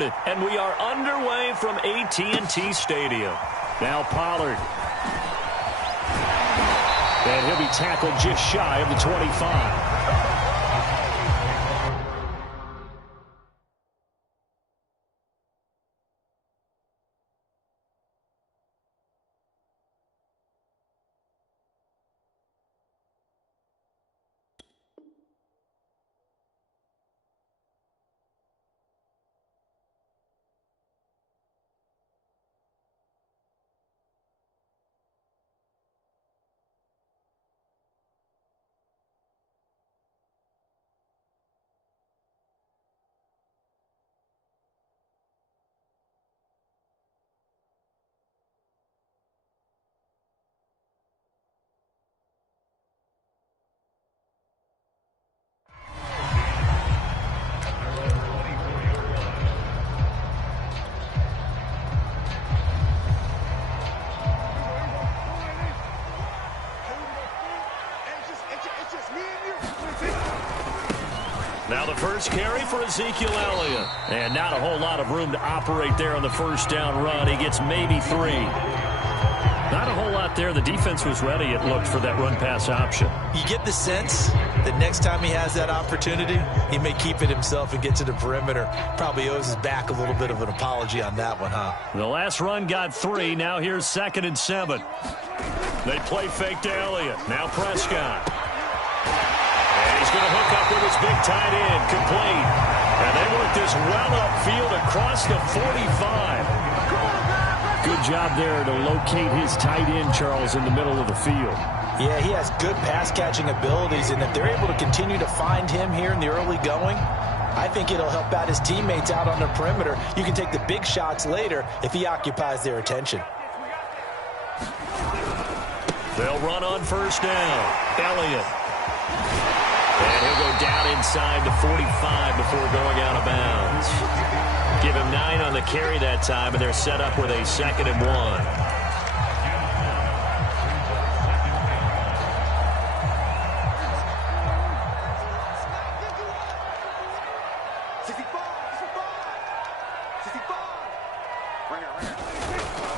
And we are underway from AT&T Stadium. Now Pollard. And he'll be tackled just shy of the 25. Now the first carry for Ezekiel Elliott. And not a whole lot of room to operate there on the first down run. He gets maybe 3. Not a whole lot there. The defense was ready, it looked, for that run-pass option. You get the sense that next time he has that opportunity, he may keep it himself and get to the perimeter. Probably owes his back a little bit of an apology on that one, huh? The last run got 3. Now here's 2nd and 7. They play fake to Elliott. Now Prescott. And he's going to hook up with his big tight end, complete. And they work this well upfield across the 45. Good job there to locate his tight end, Charles, in the middle of the field. Yeah, he has good pass-catching abilities, and if they're able to continue to find him here in the early going, I think it'll help out his teammates out on the perimeter. You can take the big shots later if he occupies their attention. They'll run on first down. Elliott. And he'll go down inside the 45 before going out of bounds. Give him 9 on the carry that time, and they're set up with a 2nd and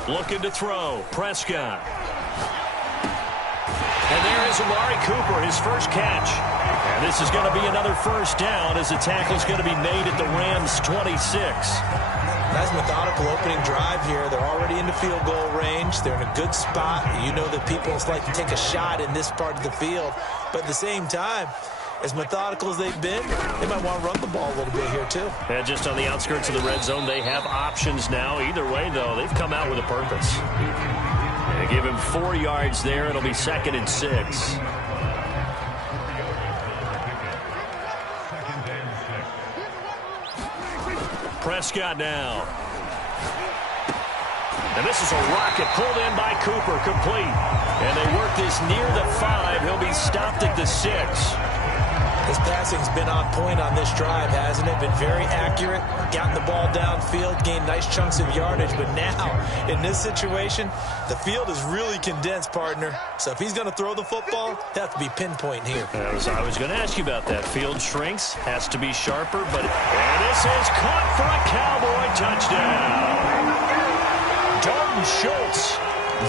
1. Looking to throw. Prescott. And there is Amari Cooper, his first catch. And this is going to be another first down as the tackle is going to be made at the Rams' 26. Nice methodical opening drive here. They're already in the field goal range. They're in a good spot. You know that people like to take a shot in this part of the field. But at the same time, as methodical as they've been, they might want to run the ball a little bit here too. And just on the outskirts of the red zone, they have options now. Either way, though, they've come out with a purpose. They give him 4 yards there. It'll be 2nd and 6. Prescott now. And this is a rocket pulled in by Cooper, complete. And they work this near the 5. He'll be stopped at the 6. His passing's been on point on this drive, hasn't it? Been very accurate, gotten the ball downfield, gained nice chunks of yardage. But now, in this situation, the field is really condensed, partner. So if he's going to throw the football, he'll have to be pinpoint here. I was going to ask you about that. Field shrinks, has to be sharper. And this is caught for a Cowboy touchdown. Dalton Schultz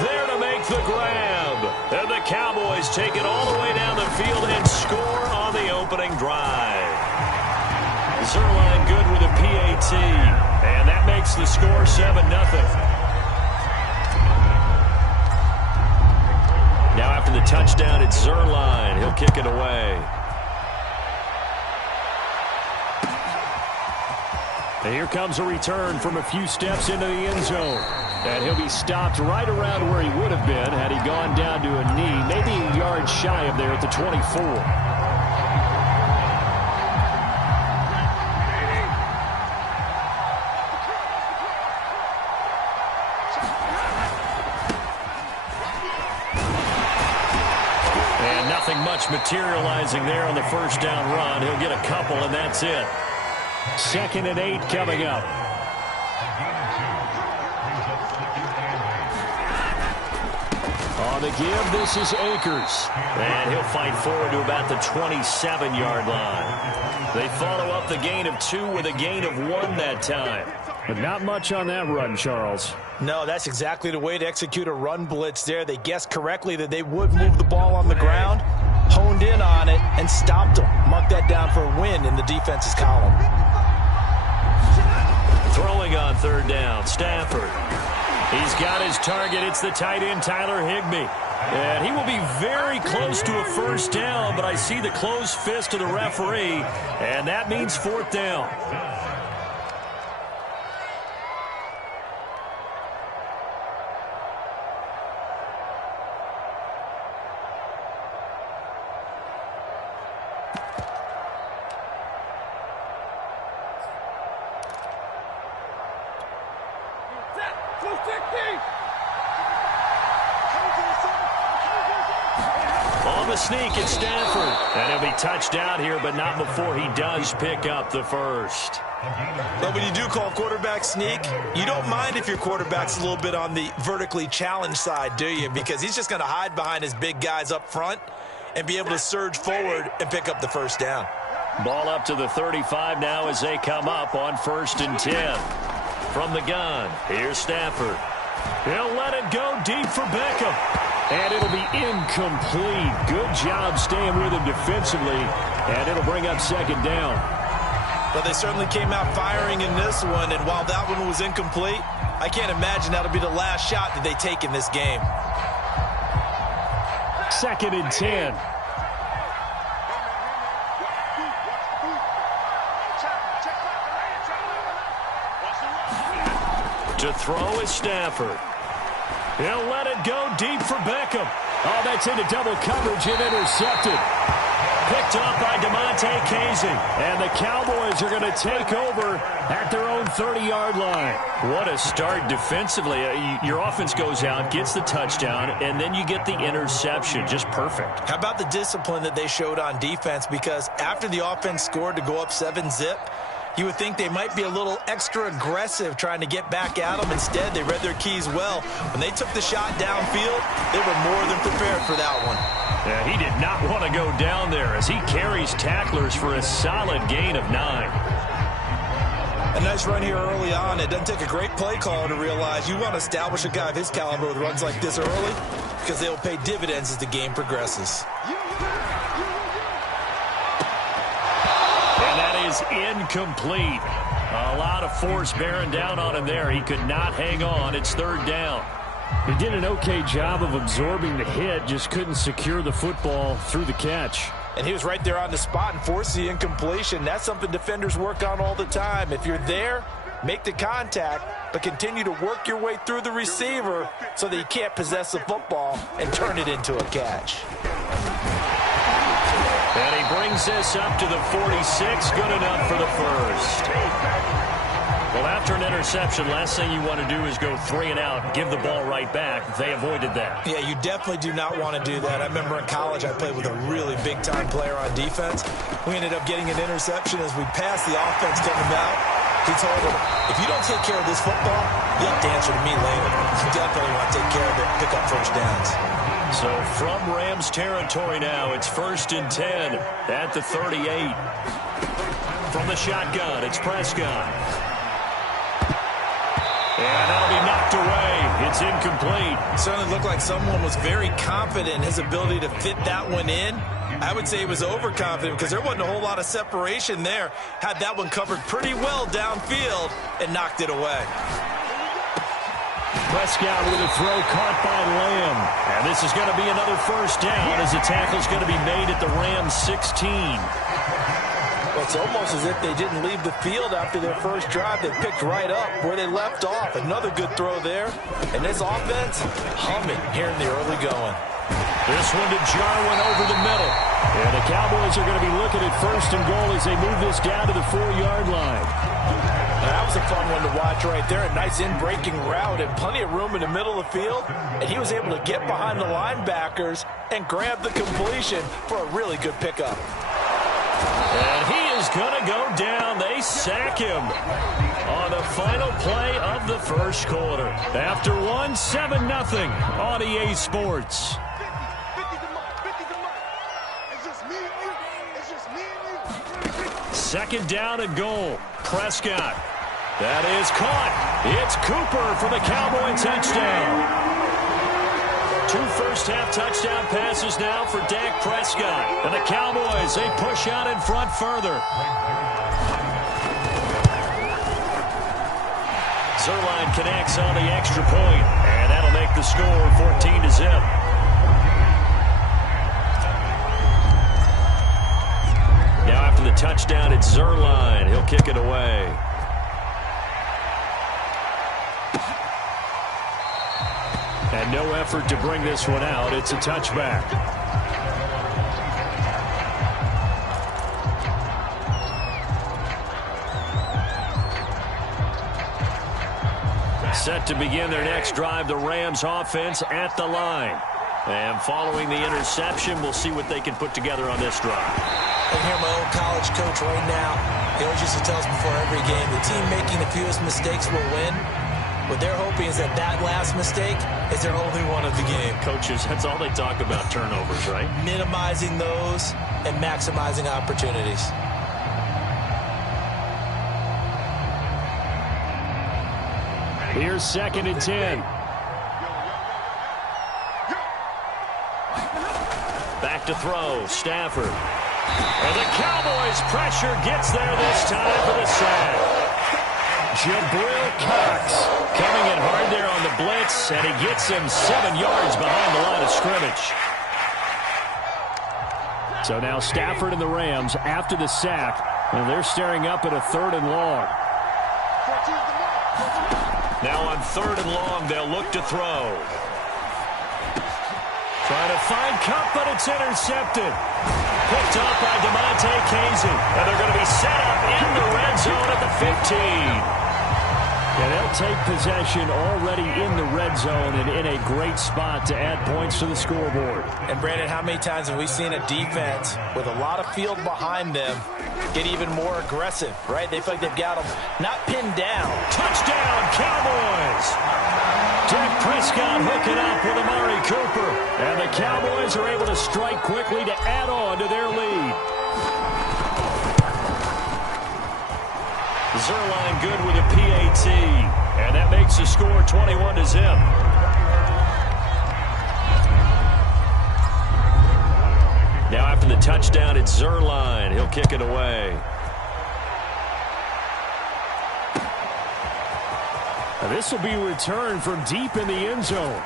there to make the grab. And the Cowboys take it all the way down the field and score on the opening drive. Zerline good with a PAT. And that makes the score 7-0. Now after the touchdown, it's Zerline. He'll kick it away. And here comes a return from a few steps into the end zone. And he'll be stopped right around where he would have been had he gone down to a knee, maybe a yard shy of there at the 24. And nothing much materializing there on the first down run. He'll get a couple, and that's it. 2nd and 8 coming up. On the give, this is Akers. And he'll fight forward to about the 27-yard line. They follow up the gain of 2 with a gain of 1 that time. But not much on that run, Charles. No, that's exactly the way to execute a run blitz there. They guessed correctly that they would move the ball on the ground, honed in on it, and stopped them. Mark that down for a win in the defense's column. Throwing on 3rd down, Stafford. He's got his target. It's the tight end, Tyler Higbee. And he will be very close to a 1st down, but I see the closed fist of the referee, and that means 4th down. On the sneak, it's Stafford. And he'll be touched out here, but not before he does pick up the 1st. But when you do call quarterback sneak, you don't mind if your quarterback's a little bit on the vertically challenged side, do you? Because he's just going to hide behind his big guys up front and be able to surge forward and pick up the 1st down. Ball up to the 35 now as they come up on 1st and 10. From the gun, here's Stafford. He'll let it go deep for Beckham. And it'll be incomplete. Good job staying with him defensively. And it'll bring up 2nd down. Well, they certainly came out firing in this one. And while that one was incomplete, I can't imagine that'll be the last shot that they take in this game. 2nd and 10. To throw is Stafford. He'll let it go deep for Beckham. Oh, that's into double coverage and intercepted. Picked up by DeMonte Casey. And the Cowboys are going to take over at their own 30-yard line. What a start defensively. Your offense goes out, gets the touchdown, and then you get the interception. Just perfect. How about the discipline that they showed on defense? Because after the offense scored to go up 7-zip, you would think they might be a little extra aggressive trying to get back at them. Instead, they read their keys well. When they took the shot downfield, they were more than prepared for that one. Yeah, he did not want to go down there as he carries tacklers for a solid gain of 9. A nice run here early on. It doesn't take a great play caller to realize you want to establish a guy of his caliber with runs like this early because they'll pay dividends as the game progresses. Is incomplete. A lot of force bearing down on him there. He could not hang on. It's 3rd down. He did an okay job of absorbing the hit, just couldn't secure the football through the catch. And he was right there on the spot and forced the incompletion. That's something defenders work on all the time. If you're there, make the contact, but continue to work your way through the receiver so that you can't possess the football and turn it into a catch. And he brings this up to the 46. Good enough for the 1st. Well, after an interception, last thing you want to do is go 3 and out, give the ball right back. They avoided that. Yeah, you definitely do not want to do that. I remember in college I played with a really big-time player on defense. We ended up getting an interception as we passed the offense coming out. He told him, if you don't take care of this football, you have to answer to me later. You definitely want to take care of it and pick up 1st downs. So from Rams territory now, it's 1st and 10 at the 38. From the shotgun, it's Prescott. And that'll be knocked away. It's incomplete. It certainly looked like someone was very confident in his ability to fit that one in. I would say he was overconfident because there wasn't a whole lot of separation there. Had that one covered pretty well downfield and knocked it away. Prescott with a throw caught by Lamb. And this is going to be another 1st down as the tackle's going to be made at the Rams 16. Well, it's almost as if they didn't leave the field after their first drive. They picked right up where they left off. Another good throw there. And this offense humming here in the early going. This one to Jarwin over the middle. And the Cowboys are going to be looking at 1st and goal as they move this down to the 4-yard line. That was a fun one to watch right there. A nice in-breaking route and plenty of room in the middle of the field. And he was able to get behind the linebackers and grab the completion for a really good pickup. And he is going to go down. They sack him on the final play of the first quarter. After one, 7-0 on EA Sports. Second down and goal. Prescott. That is caught. It's Cooper for the Cowboy touchdown. 2 first-half touchdown passes now for Dak Prescott. And the Cowboys, they push out in front further. Zerline connects on the extra point, and that'll make the score 14-0. Now after the touchdown, it's Zerline. He'll kick it away. And no effort to bring this one out. It's a touchback. Set to begin their next drive, the Rams offense at the line. And following the interception, we'll see what they can put together on this drive. I hear my old college coach right now. He always used to tell us before every game, the team making the fewest mistakes will win. What they're hoping is that last mistake is their only one of the game. Coaches, that's all they talk about, turnovers, right? Minimizing those and maximizing opportunities. Here's 2nd and 10. Back to throw, Stafford. And the Cowboys' pressure gets there this time for the sack. Jabril Cox coming in hard there on the blitz, and he gets him 7 yards behind the line of scrimmage. So now Stafford and the Rams after the sack, and they're staring up at a 3rd and long. Now on 3rd and long, they'll look to throw. Trying to find Cup, but it's intercepted. Picked up by DeMonte Casey, and they're going to be set up in the red zone at the 15. And they'll take possession already in the red zone and in a great spot to add points to the scoreboard. And, Brandon, how many times have we seen a defense with a lot of field behind them get even more aggressive, right? They feel like they've got them not pinned down. Touchdown, Cowboys! Dak Prescott hooking up with Amari Cooper. And the Cowboys are able to strike quickly to add on to their lead. Zerline good with a PAT, and that makes the score 21-0. Now after the touchdown, it's Zerline. He'll kick it away. Now this will be returned from deep in the end zone.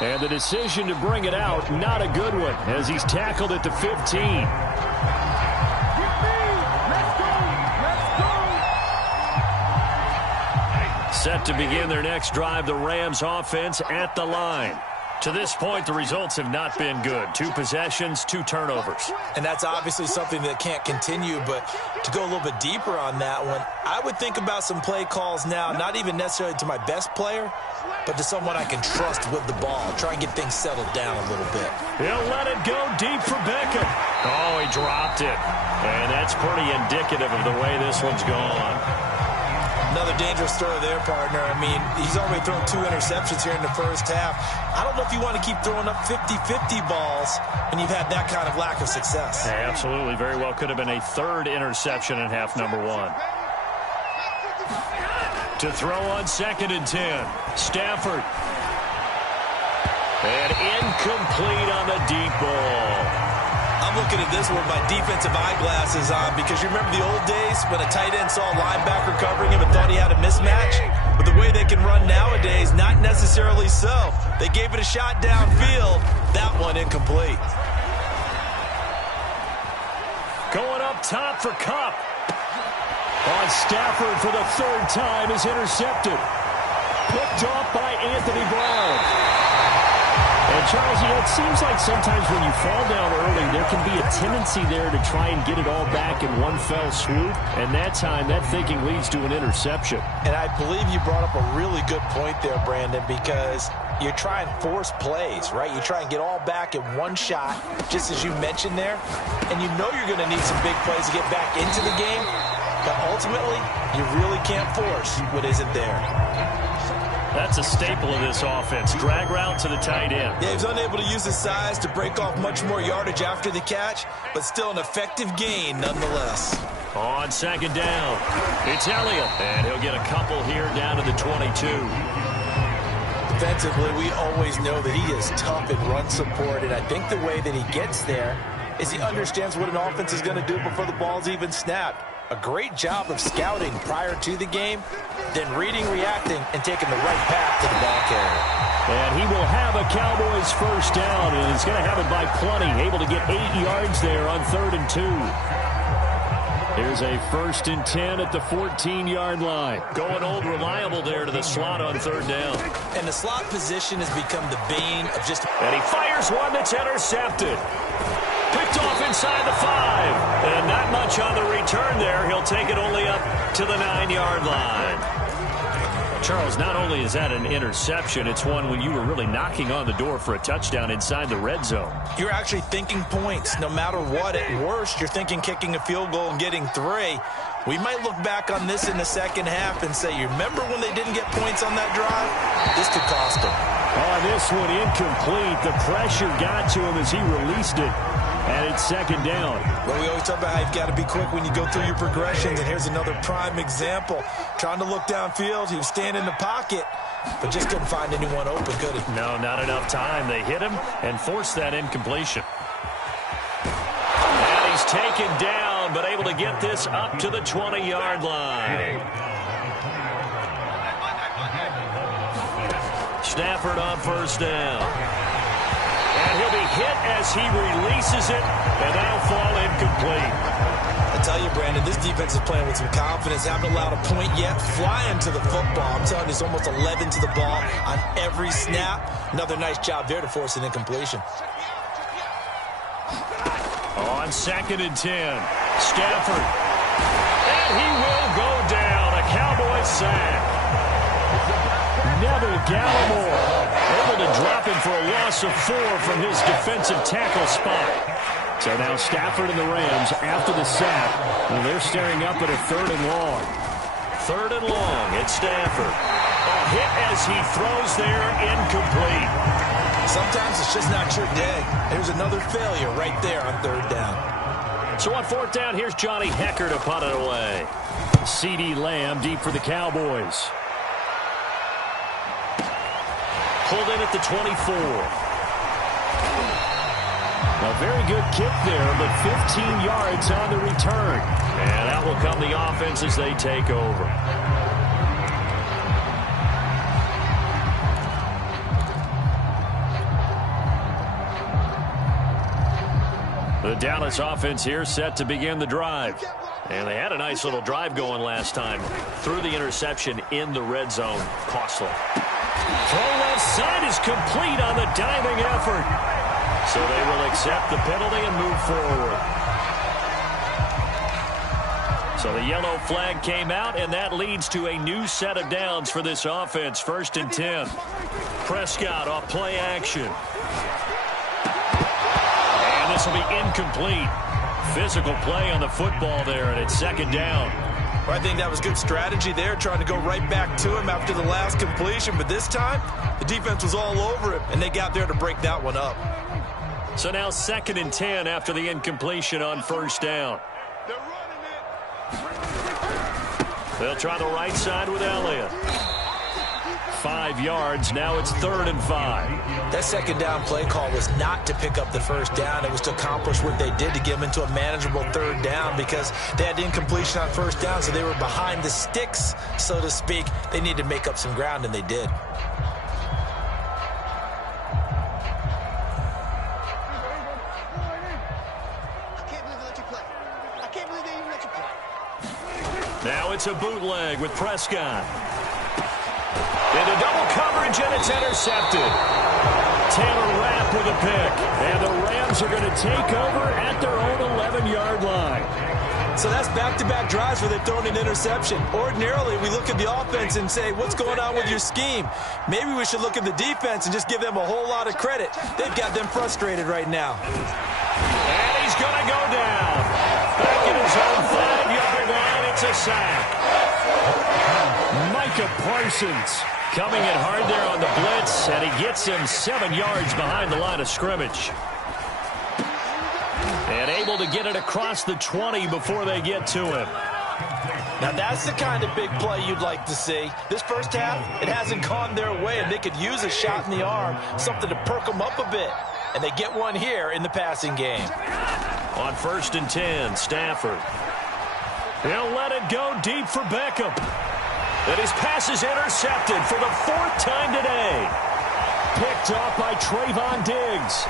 And the decision to bring it out, not a good one, as he's tackled at the 15. Set to begin their next drive, the Rams offense at the line. To this point, the results have not been good. 2 possessions, 2 turnovers. And that's obviously something that can't continue, but to go a little bit deeper on that one, I would think about some play calls now, not even necessarily to my best player, but to someone I can trust with the ball. Try and get things settled down a little bit. He'll let it go deep for Beckham. Oh, he dropped it. And that's pretty indicative of the way this one's gone. Another dangerous throw there, partner. I mean, he's already thrown 2 interceptions here in the first half. I don't know if you want to keep throwing up 50-50 balls when you've had that kind of lack of success. Yeah, absolutely. Very well could have been a 3rd interception in half number 1. To throw on 2nd and 10. Stafford. And incomplete on the deep ball. I'm looking at this one with my defensive eyeglasses on because you remember the old days when a tight end saw a linebacker covering him and thought he had a mismatch? But the way they can run nowadays, not necessarily so. They gave it a shot downfield. That one incomplete. Going up top for Cup. On Stafford for the 3rd time is intercepted. Picked off by Anthony Brown. And, Charles, you know, it seems like sometimes when you fall down early, there can be a tendency there to try and get it all back in one fell swoop. And that time, that thinking leads to an interception. And I believe you brought up a really good point there, Brandon, because you try and force plays, right? You try and get all back in one shot, just as you mentioned there. And you know you're going to need some big plays to get back into the game. But ultimately, you really can't force what isn't there. That's a staple of this offense. Drag route to the tight end. Yeah, he was unable to use his size to break off much more yardage after the catch, but still an effective gain nonetheless. On second down, it's Elliott, and he'll get a couple here down to the 22. Defensively, we always know that he is tough in run support, and I think the way that he gets there is he understands what an offense is going to do before the ball's even snapped. A great job of scouting prior to the game, then reading, reacting, and taking the right path to the ball carrier. And he will have a Cowboys first down, and he's going to have it by plenty, able to get 8 yards there on 3rd and 2. Here's a 1st and 10 at the 14-yard line. Going old reliable there to the slot on 3rd down. And the slot position has become the bane of just... And he fires one that's intercepted. Picked off inside the 5. And not much on the return there. He'll take it only up to the 9-yard line. Charles, not only is that an interception, it's one when you were really knocking on the door for a touchdown inside the red zone. You're actually thinking points no matter what. At worst, you're thinking kicking a field goal and getting 3. We might look back on this in the second half and say, you remember when they didn't get points on that drive? This could cost them. On this one, incomplete. The pressure got to him as he released it. And it's 2nd down. Well, we always talk about how you've got to be quick when you go through your progressions, and here's another prime example. Trying to look downfield, he was staying in the pocket, but just couldn't find anyone open, could he? No, not enough time. They hit him and forced that incompletion. And he's taken down, but able to get this up to the 20-yard line. Stafford on 1st down. And he'll be hit as he releases it, and that'll fall incomplete. I tell you, Brandon, this defense is playing with some confidence. Haven't allowed a point yet. Flying to the football. I'm telling you, it's almost 11 to the ball on every snap. Another nice job there to force an incompletion. On 2nd and 10, Stafford. And he will go down. A Cowboys sack. Neville Gallimore able to drop him for a loss of 4 from his defensive tackle spot. So now Stafford and the Rams, after the sack, they're staring up at a 3rd and long. 3rd and long, it's Stafford. A hit as he throws there, incomplete. Sometimes it's just not your day. Here's another failure right there on 3rd down. So on 4th down, here's Johnny Hekker to punt it away. CeeDee Lamb deep for the Cowboys. Pulled in at the 24. A very good kick there, but 15 yards on the return. And that will come the offense as they take over. The Dallas offense here set to begin the drive. And they had a nice little drive going last time. Through the interception in the red zone. Costly. Throw left side is complete on the diving effort. So they will accept the penalty and move forward. So the yellow flag came out, and that leads to a new set of downs for this offense. 1st and 10. Prescott off play action. And this will be incomplete. Physical play on the football there, and it's 2nd down. Well, I think that was good strategy there, trying to go right back to him after the last completion. But this time, the defense was all over him, and they got there to break that one up. So now 2nd and 10 after the incompletion on 1st down. They'll try the right side with Elliott. 5 yards. Now it's 3rd and 5. That 2nd down play call was not to pick up the 1st down. It was to accomplish what they did to get them into a manageable 3rd down because they had incompletion on 1st down, so they were behind the sticks, so to speak. They needed to make up some ground, and they did. Now it's a bootleg with Prescott. Into double coverage, and it's intercepted. Taylor Rapp with a pick. And the Rams are going to take over at their own 11-yard line. So that's back-to-back drives where they've thrown an interception. Ordinarily, we look at the offense and say, what's going on with your scheme? Maybe we should look at the defense and just give them a whole lot of credit. They've got them frustrated right now. And he's going to go down. Back in his own 5-yard line, it's a sack. Micah Parsons coming in hard there on the blitz, and he gets him 7 yards behind the line of scrimmage. And able to get it across the 20 before they get to him. Now that's the kind of big play you'd like to see. This first half, it hasn't gone their way, and they could use a shot in the arm, something to perk them up a bit. And they get one here in the passing game. On 1st and 10, Stafford. He'll let it go deep for Beckham. And his pass is intercepted for the 4th time today. Picked off by Trayvon Diggs.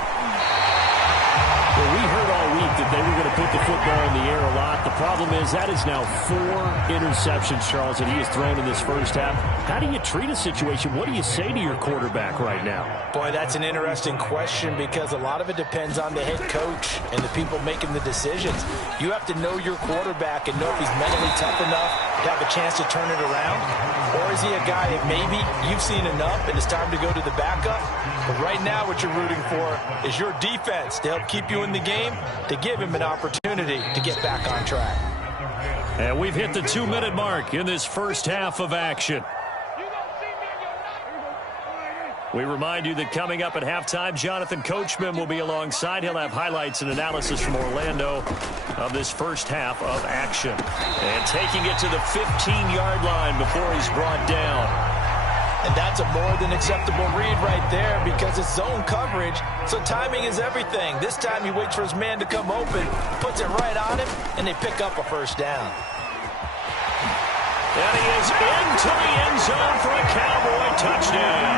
Well, we heard all week that they were going to put the football in the air a lot. The problem is that is now 4 interceptions, Charles, that he has thrown in this first half. How do you treat a situation? What do you say to your quarterback right now? Boy, that's an interesting question because a lot of it depends on the head coach and the people making the decisions. You have to know your quarterback and know if he's mentally tough enough to have a chance to turn it around. Or is he a guy that maybe you've seen enough and it's time to go to the backup? But right now what you're rooting for is your defense to help keep you in the game, to give him an opportunity to get back on track. And we've hit the 2-minute mark in this first half of action. We remind you that coming up at halftime, Jonathan Coachman will be alongside. He'll have highlights and analysis from Orlando of this first half of action. And taking it to the 15-yard line before he's brought down. And that's a more than acceptable read right there because it's zone coverage, so timing is everything. This time he waits for his man to come open, puts it right on him, and they pick up a first down. And he is into the end zone for a Cowboy touchdown.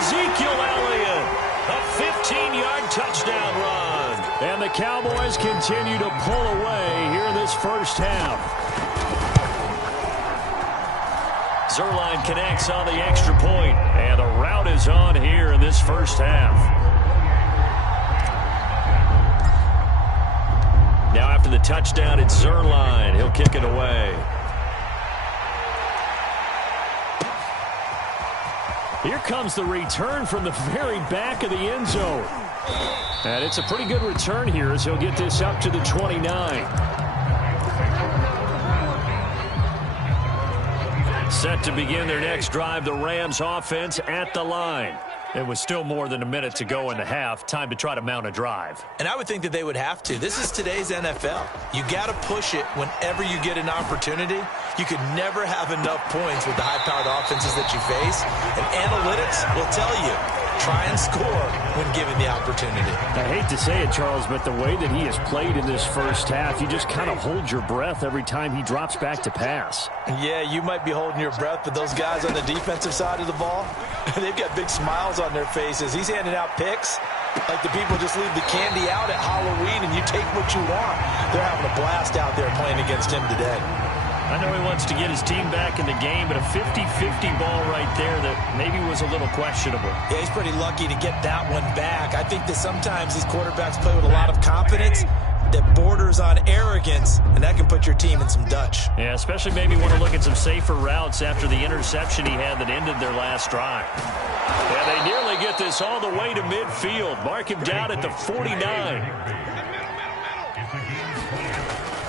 Ezekiel Elliott, a 15-yard touchdown run. And the Cowboys continue to pull away here in this first half. Zerline connects on the extra point, and the route is on here in this first half. Now after the touchdown, it's Zerline. He'll kick it away. Here comes the return from the very back of the end zone. And it's a pretty good return here as he'll get this up to the 29. Set to begin their next drive, the Rams offense at the line. It was still more than a minute to go in the half. Time to try to mount a drive. And I would think that they would have to. This is today's NFL. You got to push it whenever you get an opportunity. You could never have enough points with the high-powered offenses that you face. And analytics will tell you, try and score when given the opportunity. I hate to say it, Charles, but the way that he has played in this first half, you just kind of hold your breath every time he drops back to pass. Yeah, you might be holding your breath, but those guys on the defensive side of the ball, they've got big smiles on their faces. He's handing out picks like the people just leave the candy out at Halloween and you take what you want. They're having a blast out there playing against him today. I know he wants to get his team back in the game, but a 50-50 ball right there that maybe was a little questionable. Yeah, he's pretty lucky to get that one back. I think that sometimes these quarterbacks play with a lot of confidence that borders on arrogance, and that can put your team in some Dutch. Yeah, especially maybe want to look at some safer routes after the interception he had that ended their last drive. And they nearly get this all the way to midfield. Mark him down at the 49.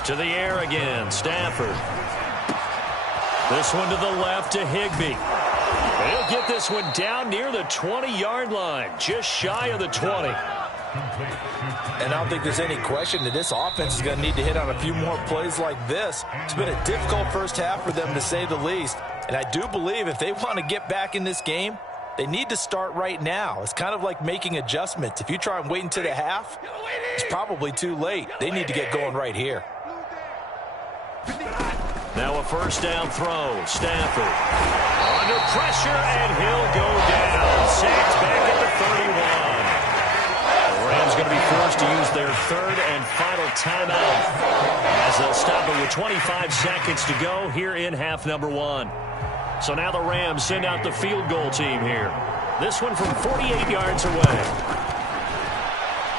To the air again, Stafford. This one to the left to Higbee. And he'll get this one down near the 20-yard line, just shy of the 20. And I don't think there's any question that this offense is going to need to hit on a few more plays like this. It's been a difficult first half for them, to say the least. And I do believe if they want to get back in this game, they need to start right now. It's kind of like making adjustments. If you try and wait until the half, it's probably too late. They need to get going right here. Now a first down throw. Stafford under pressure, and he'll go down. Sacked back at the 31. The Rams going to be forced to use their third and final timeout as they'll stop it with 25 seconds to go here in half number one. So now the Rams send out the field goal team here. This one from 48 yards away.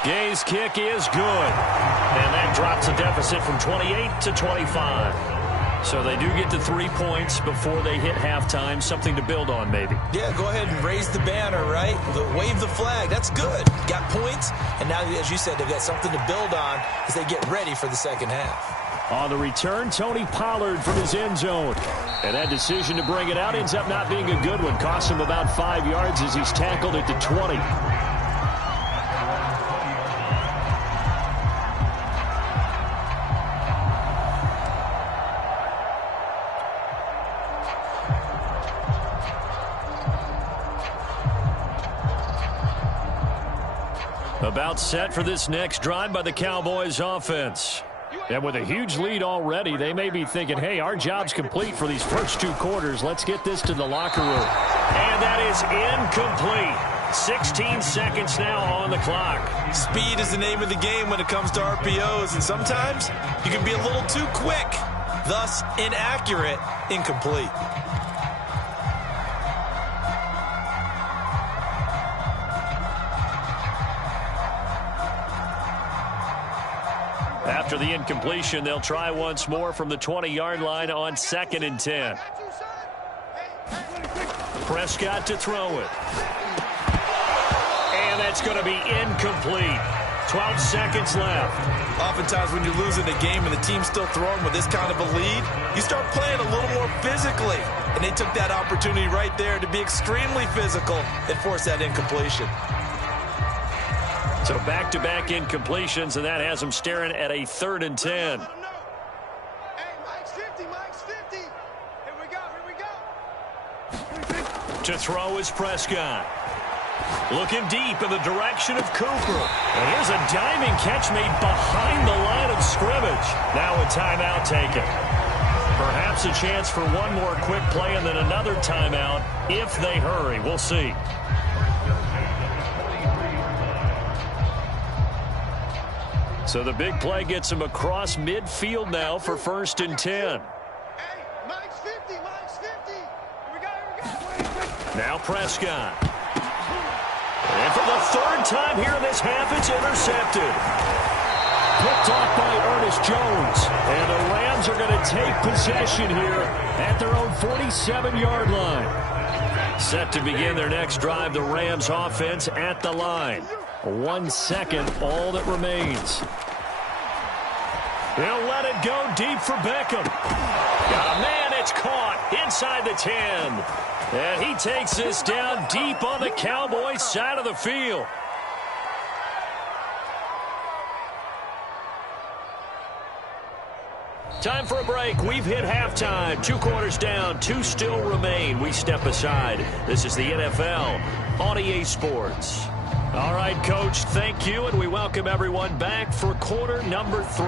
Gay's kick is good. And that drops the deficit from 28 to 25. So they do get to 3 points before they hit halftime. Something to build on, maybe. Yeah, go ahead and raise the banner, right? Wave the flag. That's good. Got points. And now, as you said, they've got something to build on as they get ready for the second half. On the return, Tony Pollard from his end zone. And that decision to bring it out ends up not being a good one. Cost him about 5 yards as he's tackled at the 20. About set for this next drive by the Cowboys offense. And with a huge lead already, they may be thinking, hey, our job's complete for these first 2 quarters. Let's get this to the locker room. And that is incomplete. 16 seconds now on the clock. Speed is the name of the game when it comes to RPOs, and sometimes you can be a little too quick, thus inaccurate, incomplete. After the incompletion, they'll try once more from the 20-yard line on 2nd and 10. Prescott to throw it. And that's going to be incomplete. 12 seconds left. Oftentimes when you're losing a game and the team's still throwing with this kind of a lead, you start playing a little more physically. And they took that opportunity right there to be extremely physical and force that incompletion. So back-to-back incompletions, and that has them staring at a 3rd and 10. Hey, Mike's 50, Mike's 50. Here we go. To throw is Prescott. Looking deep in the direction of Cooper. And here's a diving catch made behind the line of scrimmage. Now a timeout taken. Perhaps a chance for one more quick play and then another timeout if they hurry. We'll see. So the big play gets him across midfield now for 1st and 10. Hey, Mike's 50, Mike's 50. Here we go. Now Prescott. And for the 3rd time here in this half, it's intercepted. Picked off by Ernest Jones. And the Rams are going to take possession here at their own 47-yard line. Set to begin their next drive, the Rams offense at the line. 1 second, all that remains. He'll let it go deep for Beckham. Got a man, it's caught inside the 10. And he takes this down deep on the Cowboys side of the field. Time for a break. We've hit halftime. 2 quarters down, 2 still remain. We step aside. This is the NFL on EA Sports. All right, Coach, thank you, and we welcome everyone back for quarter number 3.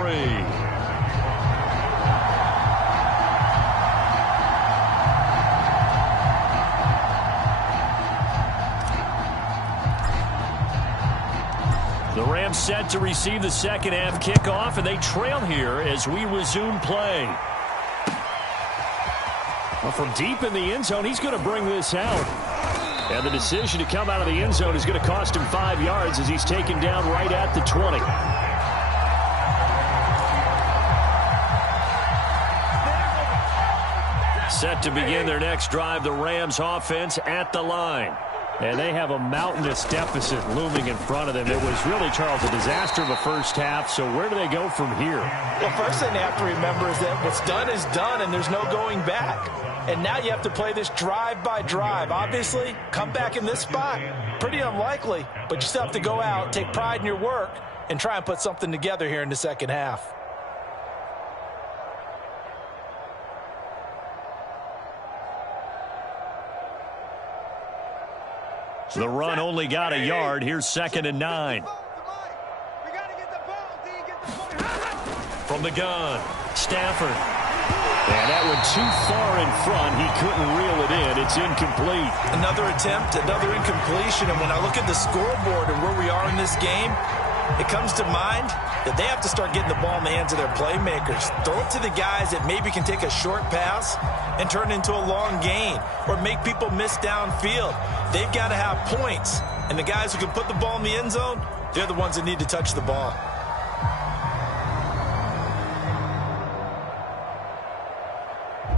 The Rams set to receive the second half kickoff, and they trail here as we resume play. Well, from deep in the end zone, he's going to bring this out. And the decision to come out of the end zone is going to cost him 5 yards as he's taken down right at the 20. Set to begin their next drive, the Rams offense at the line. And they have a mountainous deficit looming in front of them. It was really, Charles, a disaster of a first half. So where do they go from here? Well, first thing they have to remember is that what's done is done, and there's no going back. And now you have to play this drive by drive. Obviously, come back in this spot, pretty unlikely, but you still have to go out, take pride in your work, and try and put something together here in the second half. The run only got a yard. Here's 2nd and 9. From the gun, Stafford. And that one too far in front. He couldn't reel it in. It's incomplete. Another attempt, another incompletion. And when I look at the scoreboard and where we are in this game, it comes to mind that they have to start getting the ball in the hands of their playmakers. Throw it to the guys that maybe can take a short pass and turn it into a long gain or make people miss downfield. They've got to have points. And the guys who can put the ball in the end zone, they're the ones that need to touch the ball.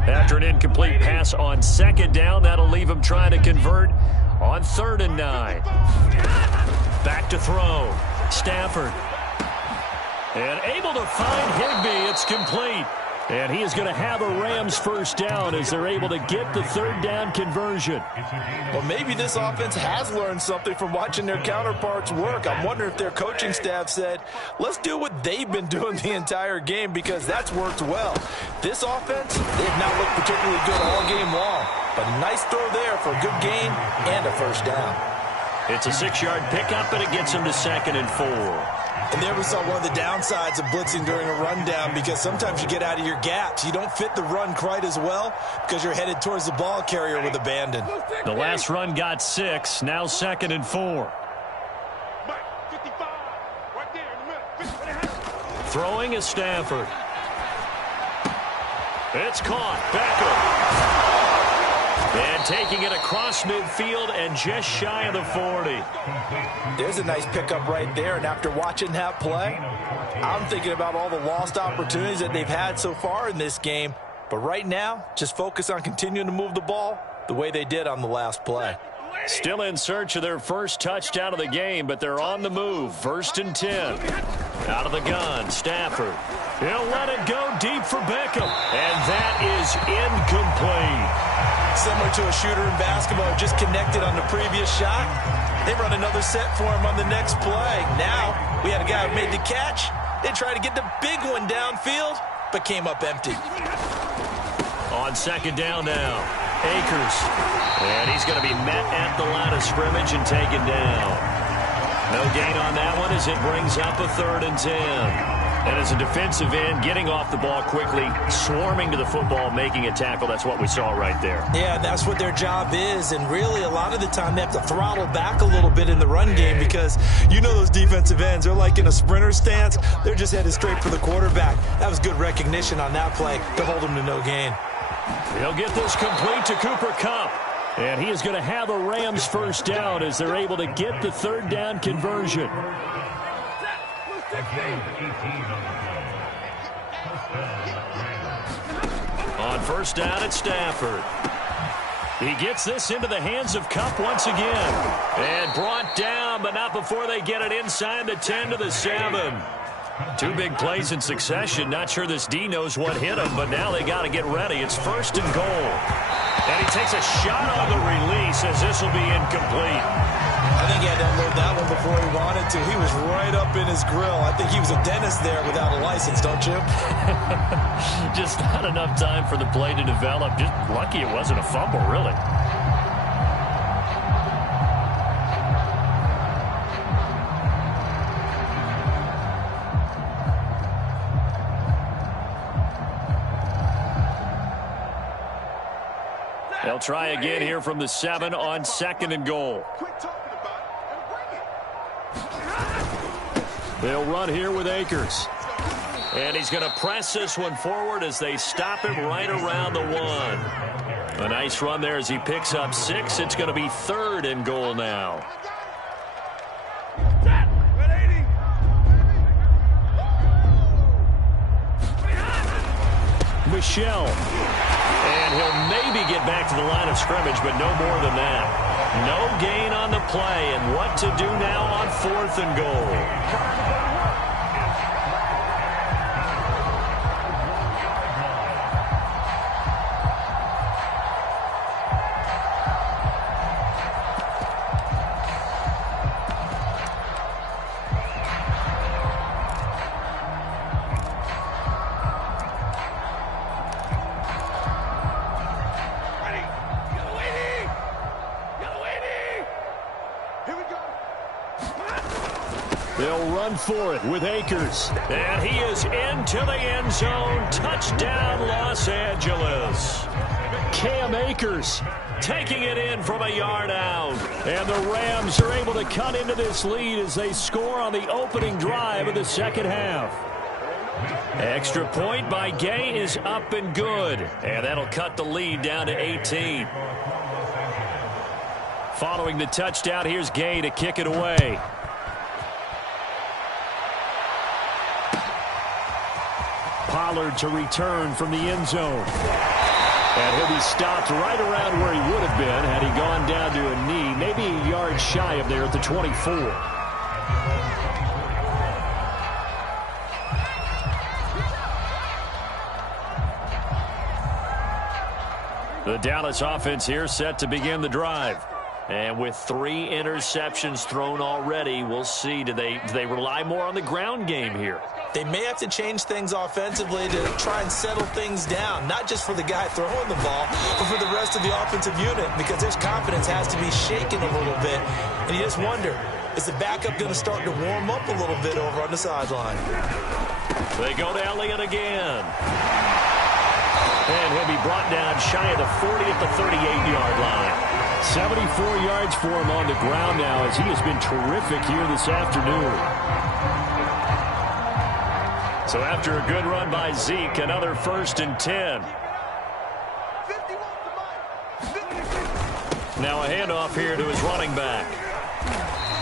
After an incomplete pass on 2nd down, that'll leave him trying to convert on 3rd and 9. Back to throw. Stafford. And able to find Higbee. It's complete. And he is going to have a Rams first down as they're able to get the third down conversion. Well, maybe this offense has learned something from watching their counterparts work. I'm wondering if their coaching staff said, let's do what they've been doing the entire game because that's worked well. This offense, they have not looked particularly good all game long. But nice throw there for a good gain and a first down. It's a 6-yard pickup, and it gets them to 2nd and 4. And there we saw one of the downsides of blitzing during a rundown because sometimes you get out of your gaps. You don't fit the run quite as well because you're headed towards the ball carrier with abandon. The last run got 6, now 2nd and 4. Throwing is Stafford. It's caught. Beckham. And taking it across midfield and just shy of the 40. There's a nice pickup right there, and after watching that play, I'm thinking about all the lost opportunities that they've had so far in this game. But right now, just focus on continuing to move the ball the way they did on the last play. Still in search of their first touchdown of the game, but they're on the move. 1st and 10. Out of the gun, Stafford. He'll let it go deep for Beckham. And that is incomplete. Similar to a shooter in basketball who just connected on the previous shot. They run another set for him on the next play. Now, we had a guy who made the catch. They tried to get the big one downfield, but came up empty. On 2nd down now, Akers. And he's going to be met at the line of scrimmage and taken down. No gain on that one as it brings up a 3rd and 10. And as a defensive end, getting off the ball quickly, swarming to the football, making a tackle, that's what we saw right there. Yeah, that's what their job is. And really, a lot of the time, they have to throttle back a little bit in the run game because you know those defensive ends, they're like in a sprinter stance. They're just headed straight for the quarterback. That was good recognition on that play to hold them to no gain. He'll get this complete to Cooper Kupp. And he is going to have a Rams first down as they're able to get the third down conversion. On first down, it's Stafford. He gets this into the hands of Kupp once again. And brought down, but not before they get it inside the 10 to the 7. 2 big plays in succession. Not sure this D knows what hit him, but now they got to get ready. It's 1st and goal. And he takes a shot on the release as this will be incomplete. I think he had to unload that one before he wanted to. He was right up in his grill. I think he was a dentist there without a license, don't you? Just not enough time for the play to develop. Just lucky it wasn't a fumble, really. They'll try again here from the 7 on 2nd and goal. They'll run here with Akers. And he's going to press this one forward as they stop him right around the 1. A nice run there as he picks up 6. It's going to be 3rd and goal now. Michelle. And he'll maybe get back to the line of scrimmage, but no more than that. No gain on the play, and what to do now on 4th and goal. They'll run for it with Akers. And he is into the end zone. Touchdown, Los Angeles. Cam Akers taking it in from a yard out. And the Rams are able to cut into this lead as they score on the opening drive of the second half. Extra point by Gay is up and good. And that'll cut the lead down to 18. Following the touchdown, here's Gay to kick it away. Pollard to return from the end zone. And he'll be stopped right around where he would have been had he gone down to a knee, maybe a yard shy of there at the 24. The Dallas offense here set to begin the drive. And with 3 interceptions thrown already, we'll see. Do they rely more on the ground game here? They may have to change things offensively to try and settle things down, not just for the guy throwing the ball, but for the rest of the offensive unit, because his confidence has to be shaken a little bit. And you just wonder, is the backup going to start to warm up a little bit over on the sideline? They go to Elliott again. And he'll be brought down shy of the 40 at the 38-yard line. 74 yards for him on the ground now, as he has been terrific here this afternoon. So after a good run by Zeke, another 1st and 10. Now a handoff here to his running back.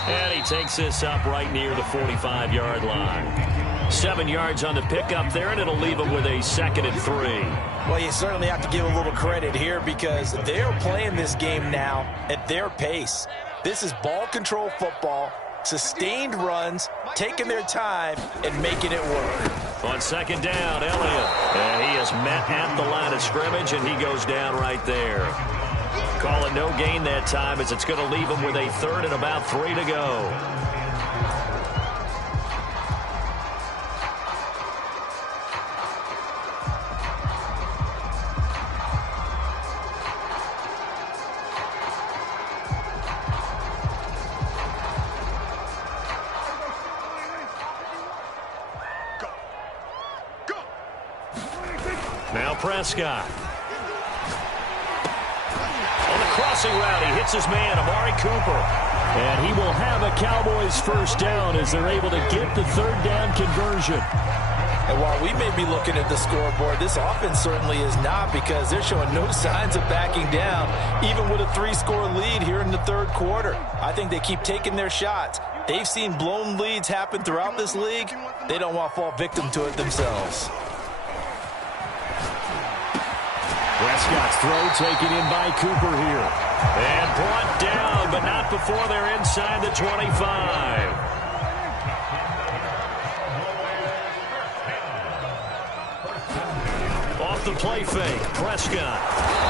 And he takes this up right near the 45-yard line. 7 yards on the pickup there, and it'll leave him with a 2nd and 3. Well, you certainly have to give a little credit here because they're playing this game now at their pace. This is ball control football, sustained runs, taking their time, and making it work. On 2nd down, Elliott. And he is met at the line of scrimmage, and he goes down right there. Calling no gain that time as it's going to leave him with a 3rd and about 3 to go. Now Prescott. On the crossing route, he hits his man, Amari Cooper. And he will have a Cowboys 1st down as they're able to get the 3rd down conversion. And while we may be looking at the scoreboard, this offense certainly is not, because they're showing no signs of backing down, even with a 3-score lead here in the 3rd quarter. I think they keep taking their shots. They've seen blown leads happen throughout this league. They don't want to fall victim to it themselves. Prescott's throw taken in by Cooper here. And brought down, but not before they're inside the 25. Off the play fake, Prescott.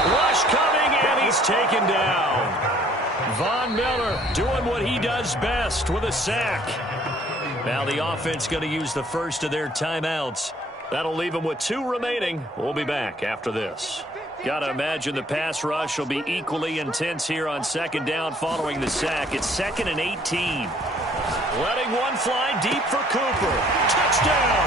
Rush coming, and he's taken down. Von Miller doing what he does best with a sack. Now the offense going to use the first of their timeouts. That'll leave them with 2 remaining. We'll be back after this. Got to imagine the pass rush will be equally intense here on 2nd down following the sack. It's 2nd and 18. Letting one fly deep for Cooper. Touchdown!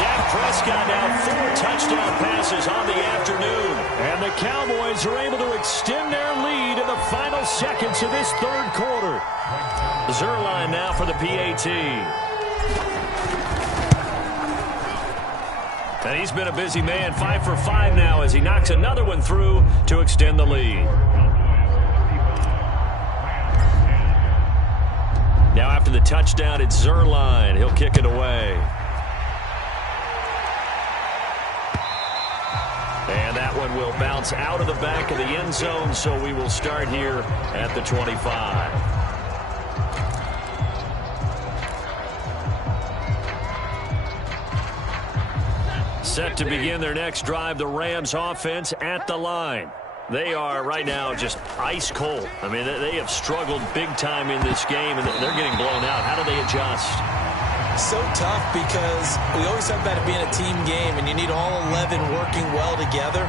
Dak Prescott now 4 touchdown passes on the afternoon. And the Cowboys are able to extend their lead in the final seconds of this 3rd quarter. Zuerlein now for the PAT. And he's been a busy man, 5 for 5 now as he knocks another one through to extend the lead. Now after the touchdown, it's Zuerlein. He'll kick it away. And that one will bounce out of the back of the end zone, so we will start here at the 25. Set to begin their next drive, the Rams offense at the line. They are right now just ice cold. I mean, they have struggled big time in this game, and they're getting blown out. How do they adjust? So tough, because we always talk about it being a team game, and you need all 11 working well together.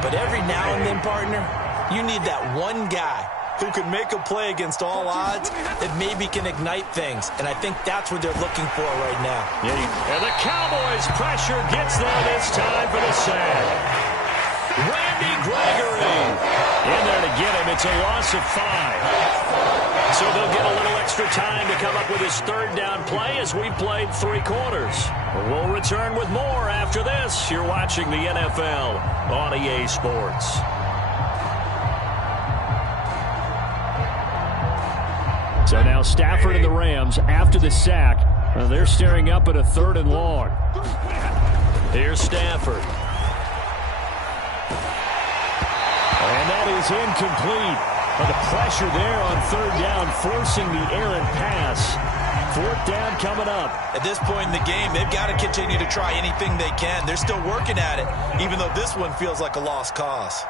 But every now and then, partner, you need that one guy who can make a play against all odds that maybe can ignite things. And I think that's what they're looking for right now. Yeah, and the Cowboys pressure gets there this time for the sack. Randy Gregory in there to get him. It's a loss of 5. So they'll get a little extra time to come up with his 3rd down play as we've played 3 quarters. We'll return with more after this. You're watching the NFL on EA Sports. So now Stafford and the Rams, after the sack, they're staring up at a 3rd and long. Here's Stafford. And that is incomplete. But the pressure there on 3rd down, forcing the errant pass. 4th down coming up. At this point in the game, they've got to continue to try anything they can. They're still working at it, even though this one feels like a lost cause.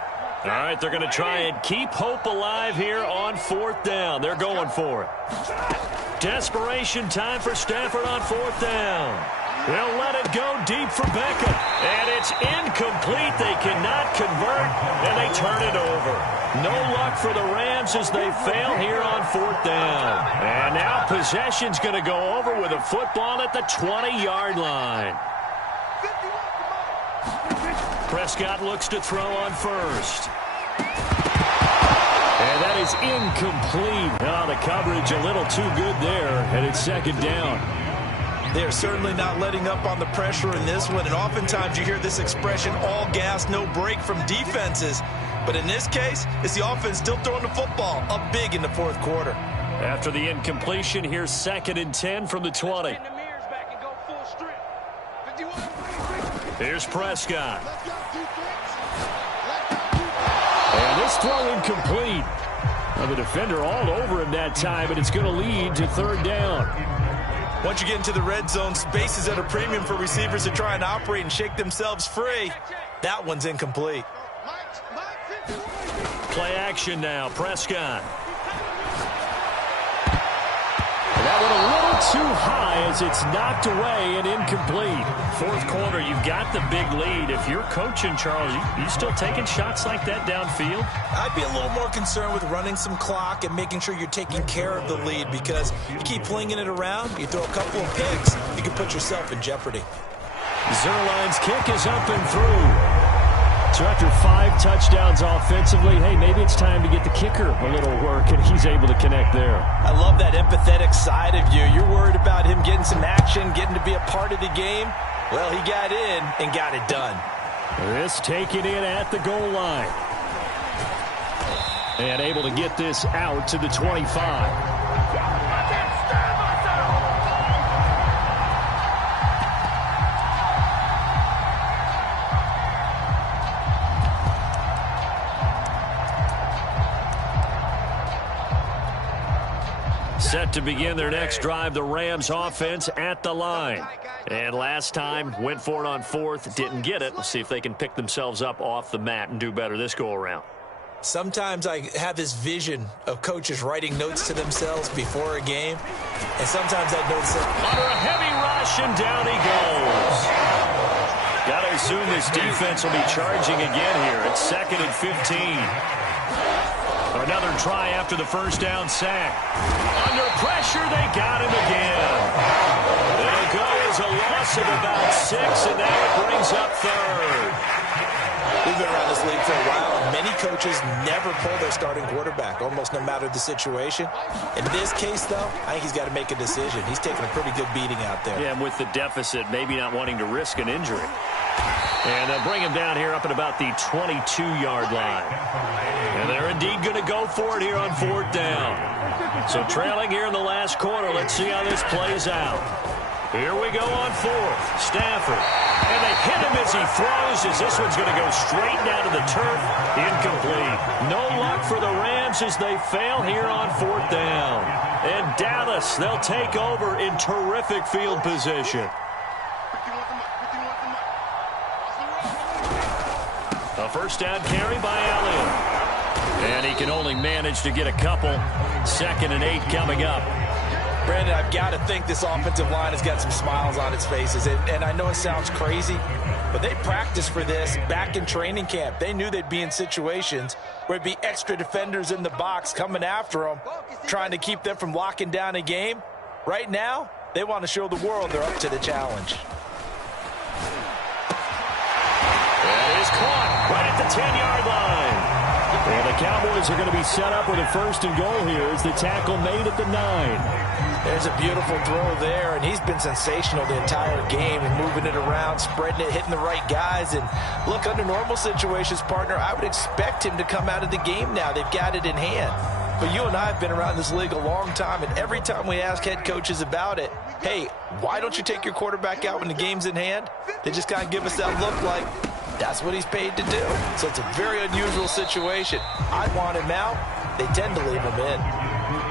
All right, they're going to try and keep hope alive here on 4th down. They're going for it. Desperation time for Stafford on 4th down. They'll let it go deep for Beckham. And it's incomplete. They cannot convert, and they turn it over. No luck for the Rams as they fail here on 4th down. And now possession's going to go over with a football at the 20-yard line. Prescott looks to throw on first. And that is incomplete. Oh, the coverage a little too good there, and it's 2nd down. They're certainly not letting up on the pressure in this one, and oftentimes you hear this expression, all gas, no break from defenses. But in this case, it's the offense still throwing the football up big in the 4th quarter. After the incompletion, here's 2nd and 10 from the 20. Here's Prescott. And this throw incomplete. Now the defender all over him that time, and it's going to lead to 3rd down. Once you get into the red zone, space is at a premium for receivers to try and operate and shake themselves free. That one's incomplete. Play action now, Prescott. That one a little too high as it's knocked away and incomplete. 4th quarter, you've got the big lead. If you're coaching, Charles, you still taking shots like that downfield? I'd be a little more concerned with running some clock and making sure you're taking care of the lead, because you keep flinging it around, you throw a couple of picks, you can put yourself in jeopardy. Zuerlein's kick is up and through. So after 5 touchdowns offensively, hey, maybe it's time to get the kicker a little work, and he's able to connect there. I love that empathetic side of you. You're worried about him getting some action, getting to be a part of the game. Well, he got in and got it done. This taken in at the goal line. And able to get this out to the 25. Set to begin their next drive, the Rams offense at the line. And last time, went for it on 4th, didn't get it. We'll see if they can pick themselves up off the mat and do better this go-around. Sometimes I have this vision of coaches writing notes to themselves before a game, and sometimes that note says, under a heavy rush, and down he goes. Got to assume this defense will be charging again here. It's 2nd and 15. Another try after the 1st down sack. Under pressure, they got him again. It'll go as a loss of about 6, and now it brings up 3rd. We've been around this league for a while, and many coaches never pull their starting quarterback, almost no matter the situation. In this case, though, I think he's got to make a decision. He's taking a pretty good beating out there. Yeah, and with the deficit, maybe not wanting to risk an injury. And they'll bring him down here up at about the 22-yard line. And they're indeed going to go for it here on 4th down. So trailing here in the last quarter, let's see how this plays out. Here we go on 4th. Stafford. And they hit him as he throws, as this one's going to go straight down to the turf. Incomplete. No luck for the Rams as they fail here on 4th down. And Dallas, they'll take over in terrific field position. A 1st down carry by Elliott. And he can only manage to get a couple. 2nd and 8 coming up. Brandon, I've got to think this offensive line has got some smiles on its faces. And I know it sounds crazy, but they practiced for this back in training camp. They knew they'd be in situations where there'd be extra defenders in the box coming after them, trying to keep them from locking down a game. Right now, they want to show the world they're up to the challenge. That is caught right at the 10-yard line. And the Cowboys are going to be set up with a 1st and goal here as the tackle made at the 9. There's a beautiful throw there, and he's been sensational the entire game and moving it around, spreading it, hitting the right guys. And look, under normal situations, partner, I would expect him to come out of the game now. They've got it in hand. But you and I have been around this league a long time, and every time we ask head coaches about it, hey, why don't you take your quarterback out when the game's in hand? They just kind of give us that look like that's what he's paid to do. So it's a very unusual situation. I'd want him out. They tend to leave him in.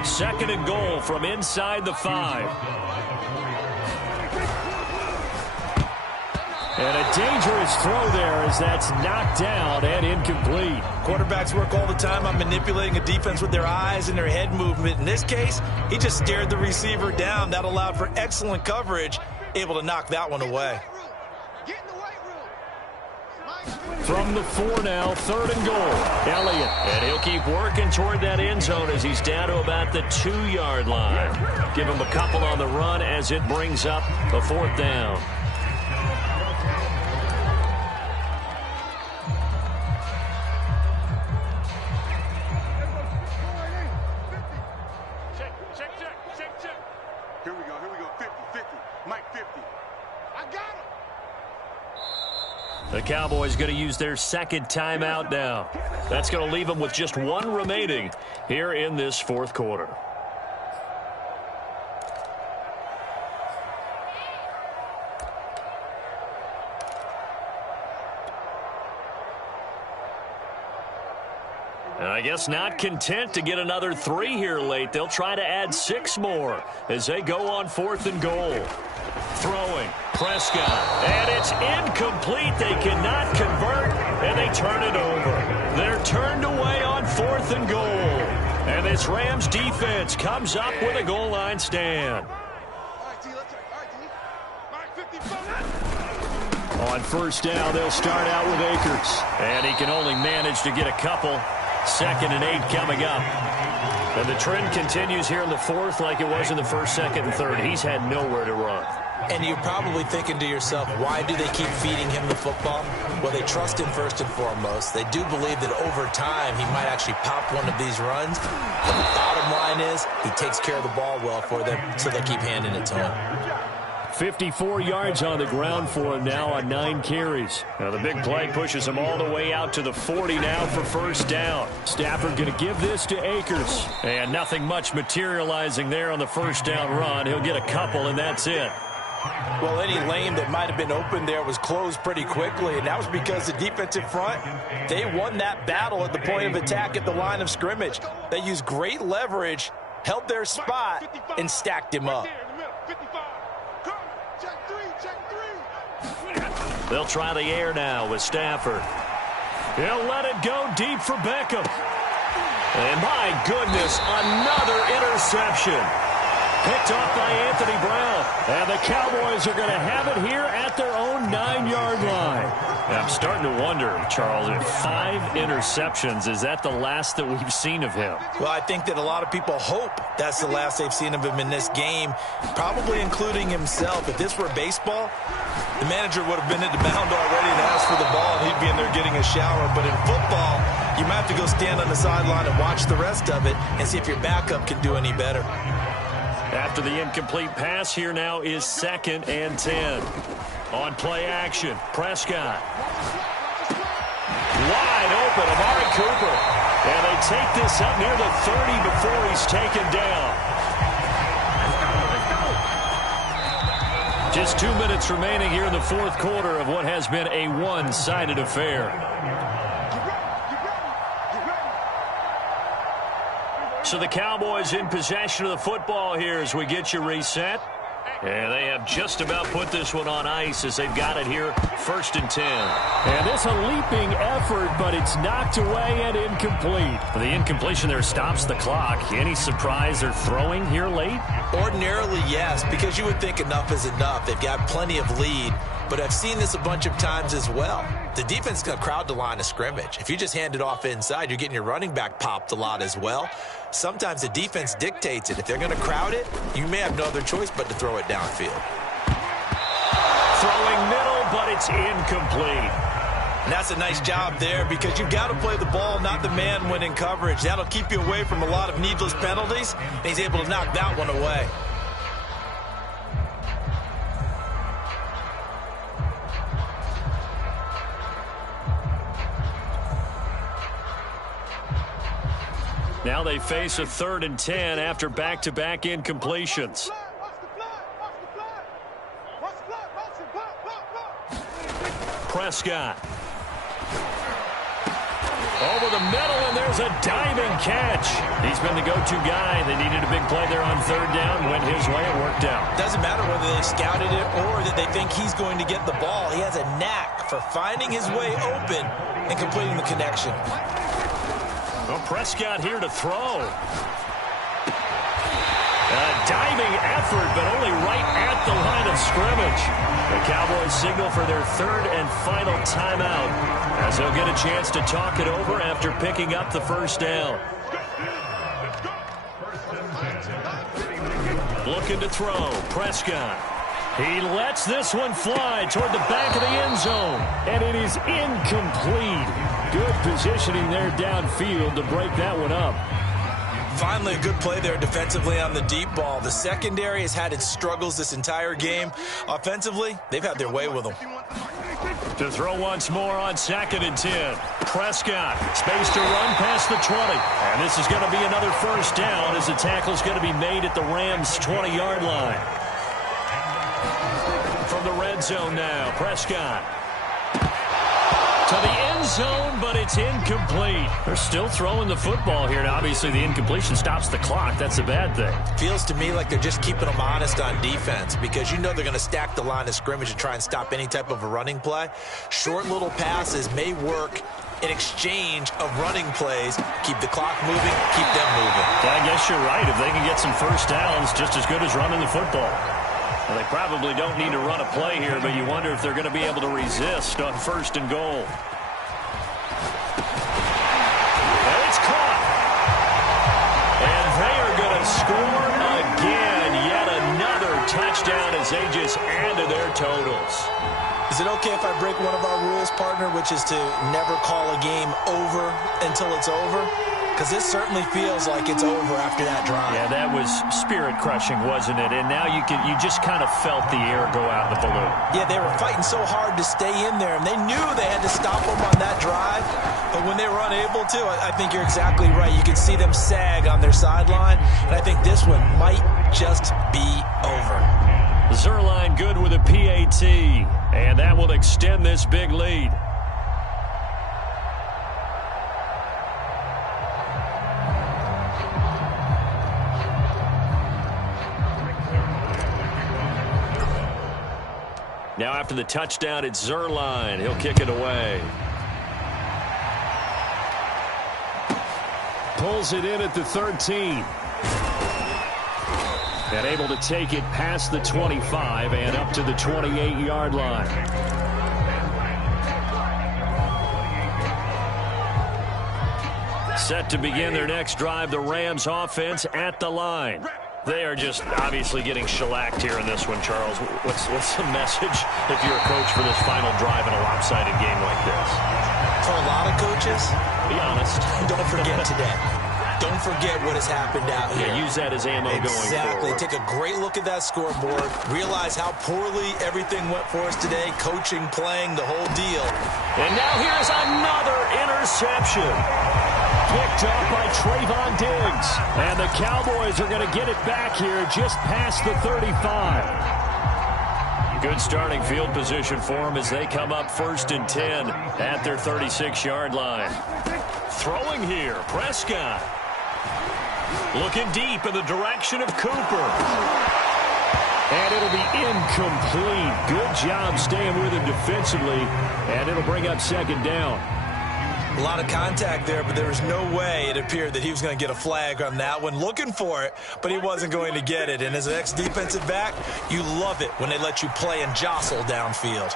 2nd and goal from inside the 5. And a dangerous throw there as that's knocked down and incomplete. Quarterbacks work all the time on manipulating a defense with their eyes and their head movement. In this case, he just stared the receiver down. That allowed for excellent coverage, able to knock that one away. From the 4 now, 3rd and goal. Elliott. And he'll keep working toward that end zone as he's down to about the 2-yard line. Give him a couple on the run as it brings up a 4th down. Here we go, 50, Mike 50. I got him. The Cowboys going to use their 2nd timeout now. That's going to leave them with just 1 remaining here in this 4th quarter. And I guess not content to get another 3 here late. They'll try to add 6 more as they go on 4th and goal. Throwing, Prescott, and it's incomplete. They cannot convert, and they turn it over. They're turned away on 4th and goal. And this Rams defense comes up with a goal line stand. On 1st down, they'll start out with Akers. And he can only manage to get a couple. 2nd and 8 coming up. And the trend continues here in the 4th like it was in the 1st, 2nd, and 3rd. He's had nowhere to run. And you're probably thinking to yourself, why do they keep feeding him the football? Well, they trust him first and foremost. They do believe that over time he might actually pop one of these runs. But the bottom line is he takes care of the ball well for them, so they keep handing it to him. 54 yards on the ground for him now on 9 carries. Now the big play pushes him all the way out to the 40 now for 1st down. Stafford going to give this to Akers. And nothing much materializing there on the 1st down run. He'll get a couple, and that's it. Well, any lane that might have been open there was closed pretty quickly, and that was because the defensive front, they won that battle at the point of attack at the line of scrimmage. They used great leverage, held their spot, and stacked him up. They'll try the air now with Stafford. He'll let it go deep for Beckham. And my goodness, another interception. Picked off by Anthony Brown. And the Cowboys are going to have it here at their own 9-yard line. And I'm starting to wonder, Charles, if 5 interceptions, is that the last that we've seen of him? Well, I think that a lot of people hope that's the last they've seen of him in this game, probably including himself. If this were baseball, the manager would have been at the mound already and asked for the ball, and he'd be in there getting a shower. But in football, you might have to go stand on the sideline and watch the rest of it and see if your backup can do any better. After the incomplete pass, here now is 2nd and 10. On play action, Prescott. Wide open, Amari Cooper. And they take this up near the 30 before he's taken down. Just 2 minutes remaining here in the 4th quarter of what has been a one-sided affair. So the Cowboys in possession of the football here as we get you reset. And they have just about put this one on ice as they've got it here, 1st and 10. And this a leaping effort, but it's knocked away and incomplete. The incompletion there stops the clock. Any surprise they're throwing here late? Ordinarily, yes, because you would think enough is enough. They've got plenty of lead, but I've seen this a bunch of times as well. The defense is going to crowd the line of scrimmage. If you just hand it off inside, you're getting your running back popped a lot as well. Sometimes the defense dictates it. If they're going to crowd it, you may have no other choice but to throw it downfield. Throwing middle, but it's incomplete. And that's a nice job there because you've got to play the ball, not the man when in coverage. That'll keep you away from a lot of needless penalties, and he's able to knock that one away. Now they face a 3rd and 10 after back-to-back incompletions. Prescott. Over the middle, and there's a diving catch. He's been the go-to guy. They needed a big play there on third down. Went his way. It worked out. Doesn't matter whether they scouted it or that they think he's going to get the ball. He has a knack for finding his way open and completing the connection. Well, Prescott here to throw. A diving effort, but only right at the line of scrimmage. The Cowboys signal for their third and final timeout as they'll get a chance to talk it over after picking up the first down. Looking to throw. Prescott. He lets this one fly toward the back of the end zone. And it is incomplete. Good positioning there downfield to break that one up. Finally, a good play there defensively on the deep ball. The secondary has had its struggles this entire game. Offensively, they've had their way with them. To throw once more on 2nd and 10. Prescott, space to run past the 20. And this is going to be another first down as the tackle's going to be made at the Rams' 20-yard line. From the red zone now, Prescott. To the end zone, but it's incomplete. They're still throwing the football here, and obviously the incompletion stops the clock. That's a bad thing. Feels to me like they're just keeping them honest on defense because you know they're going to stack the line of scrimmage and try and stop any type of a running play. Short little passes may work in exchange of running plays. Keep the clock moving, keep them moving. Yeah, I guess you're right. If they can get some first downs, just as good as running the football. Well, they probably don't need to run a play here, but you wonder if they're going to be able to resist on 1st and goal. And it's caught. And they are going to score again. Yet another touchdown as they just add to their totals. Is it okay if I break one of our rules, partner, which is to never call a game over until it's over? Because this certainly feels like it's over after that drive. Yeah, that was spirit-crushing, wasn't it? And now you just kind of felt the air go out of the balloon. Yeah, they were fighting so hard to stay in there, and they knew they had to stop them on that drive. But when they were unable to, I think you're exactly right. You could see them sag on their sideline, and I think this one might just be over. Zerline good with a PAT, and that will extend this big lead. Now after the touchdown, it's Zerline. He'll kick it away. Pulls it in at the 13. And able to take it past the 25 and up to the 28-yard line. Set to begin their next drive, the Rams offense at the line. They are just obviously getting shellacked here in this one, Charles. What's the message if you're a coach for this final drive in a lopsided game like this? For a lot of coaches, be honest. Don't forget today. Don't forget what has happened out here. Yeah, use that as ammo going forward. Exactly. Take a great look at that scoreboard. Realize how poorly everything went for us today. Coaching, playing, the whole deal. And now here's another interception. Picked up by Trayvon Diggs. And the Cowboys are going to get it back here just past the 35. Good starting field position for them as they come up 1st and 10 at their 36-yard line. Throwing here, Prescott. Looking deep in the direction of Cooper. And it'll be incomplete. Good job staying with him defensively. And it'll bring up 2nd down. A lot of contact there, but there was no way it appeared that he was going to get a flag on that one. Looking for it, but he wasn't going to get it. And as an ex-defensive back, you love it when they let you play and jostle downfield.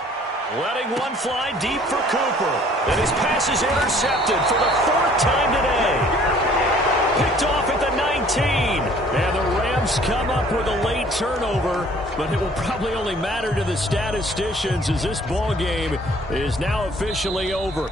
Letting one fly deep for Cooper. And his pass is intercepted for the 4th time today. Picked off at the 19. And the Rams come up with a late turnover, but it will probably only matter to the statisticians as this ball game is now officially over.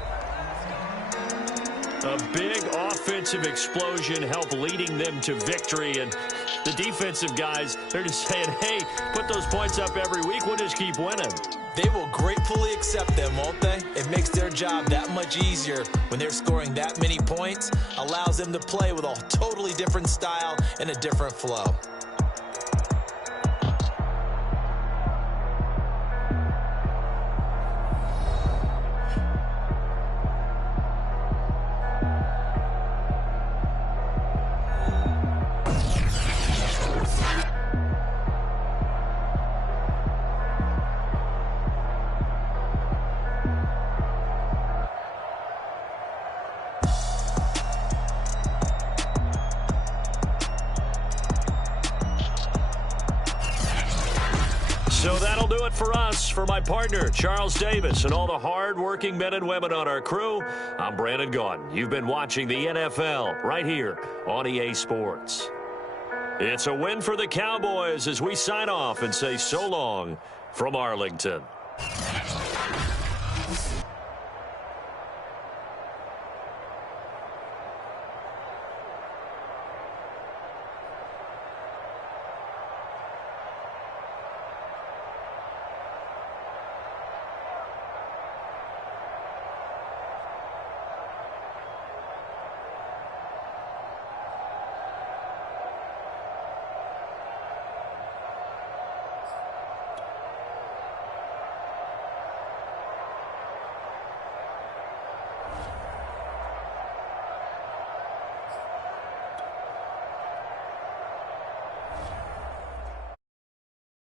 A big offensive explosion helped leading them to victory, and the defensive guys, they're just saying, hey, put those points up every week, we'll just keep winning. They will gratefully accept them, won't they? It makes their job that much easier when they're scoring that many points, allows them to play with a totally different style and a different flow. do it for us. For my partner, Charles Davis, and all the hard-working men and women on our crew, I'm Brandon Gaudin. You've been watching the NFL right here on EA Sports. It's a win for the Cowboys as we sign off and say so long from Arlington.